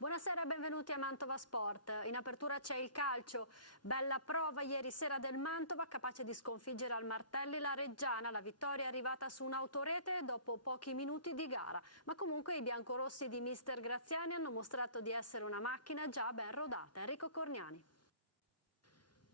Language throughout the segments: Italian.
Buonasera e benvenuti a Mantova Sport. In apertura c'è il calcio. Bella prova ieri sera del Mantova, capace di sconfiggere al Martelli la Reggiana. La vittoria è arrivata su un'autorete dopo pochi minuti di gara. Ma comunque i biancorossi di mister Graziani hanno mostrato di essere una macchina già ben rodata. Enrico Corniani.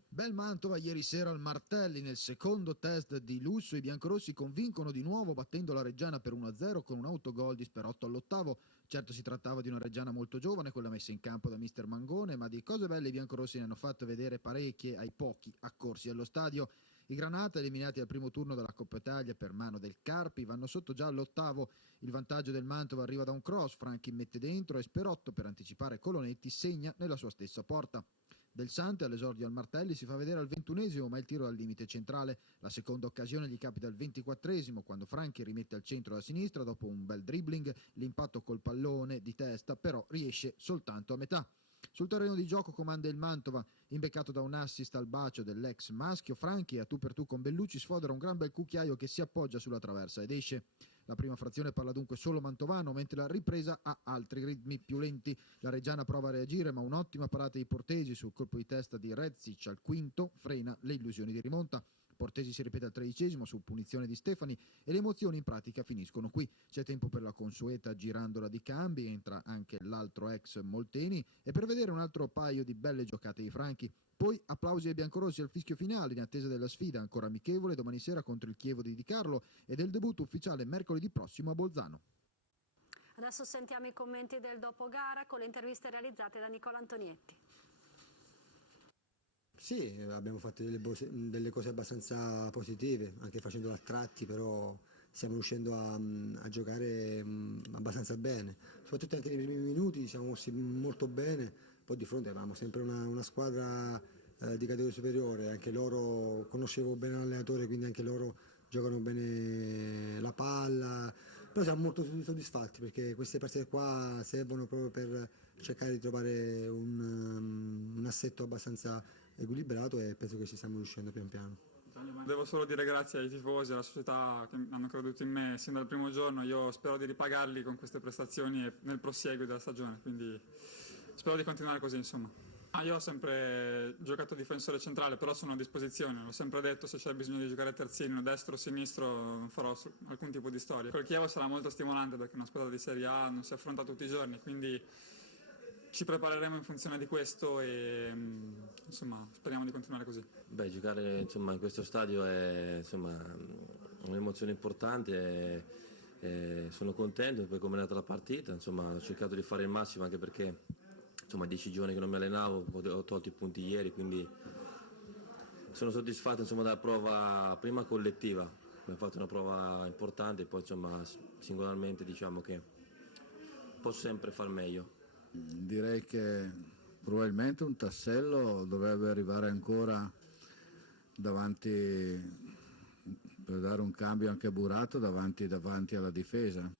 Bel Mantova ieri sera al Martelli. Nel secondo test di lusso i biancorossi convincono di nuovo battendo la Reggiana per 1-0 con un autogol di Sperotto all'ottavo. Certo si trattava di una Reggiana molto giovane, quella messa in campo da mister Mangone, ma di cose belle i biancorossi ne hanno fatto vedere parecchie ai pochi accorsi allo stadio. I Granata, eliminati al primo turno dalla Coppa Italia per mano del Carpi, vanno sotto già all'ottavo. Il vantaggio del Mantova arriva da un cross, Franchi mette dentro e Sperotto, per anticipare Colonetti, segna nella sua stessa porta. Del Sante all'esordio al Martelli si fa vedere al 21esimo, ma il tiro al limite centrale. La seconda occasione gli capita al 24esimo, quando Franchi rimette al centro da sinistra dopo un bel dribbling. L'impatto col pallone di testa però riesce soltanto a metà. Sul terreno di gioco comanda il Mantova, imbeccato da un assist al bacio dell'ex maschio. Franchi a tu per tu con Bellucci sfodera un gran bel cucchiaio che si appoggia sulla traversa ed esce. La prima frazione parla dunque solo mantovano, mentre la ripresa ha altri ritmi più lenti. La Reggiana prova a reagire, ma un'ottima parata di Portesi sul colpo di testa di Rezic al quinto frena le illusioni di rimonta. Portesi si ripete al 13esimo su punizione di Stefani e le emozioni in pratica finiscono qui. C'è tempo per la consueta girandola di cambi, entra anche l'altro ex Molteni e per vedere un altro paio di belle giocate di Franchi. Poi applausi ai biancorossi al fischio finale in attesa della sfida ancora amichevole domani sera contro il Chievo di Di Carlo e del debutto ufficiale mercoledì prossimo a Bolzano. Adesso sentiamo i commenti del dopogara con le interviste realizzate da Nicola Antonietti. Sì, abbiamo fatto delle cose abbastanza positive, anche facendolo a tratti, però stiamo riuscendo a giocare abbastanza bene. Soprattutto anche nei primi minuti siamo mossi molto bene, poi di fronte avevamo sempre una squadra di categoria superiore, anche loro, conoscevo bene l'allenatore, quindi anche loro giocano bene la palla, però siamo molto soddisfatti perché queste partite qua servono proprio per cercare di trovare un assetto abbastanza equilibrato e penso che ci stiamo riuscendo pian piano. Devo solo dire grazie ai tifosi, alla società che hanno creduto in me sin dal primo giorno. Io spero di ripagarli con queste prestazioni e nel prosieguo della stagione, quindi spero di continuare così, insomma. Io ho sempre giocato difensore centrale, però sono a disposizione, l'ho sempre detto, se c'è bisogno di giocare terzino, destro o sinistro, non farò alcun tipo di storia. Col Chievo sarà molto stimolante perché è una squadra di Serie A, non si affronta tutti i giorni, quindi ci prepareremo in funzione di questo e insomma, speriamo di continuare così. Beh, giocare insomma, in questo stadio è un'emozione importante e sono contento per come è andata la partita. Insomma, ho cercato di fare il massimo anche perché insomma, 10 giorni che non mi allenavo, ho tolto i punti ieri, quindi sono soddisfatto insomma, della prova prima collettiva. Abbiamo fatto una prova importante e poi insomma, singolarmente diciamo che posso sempre far meglio. Direi che probabilmente un tassello dovrebbe arrivare ancora davanti, per dare un cambio anche a Burato davanti alla difesa.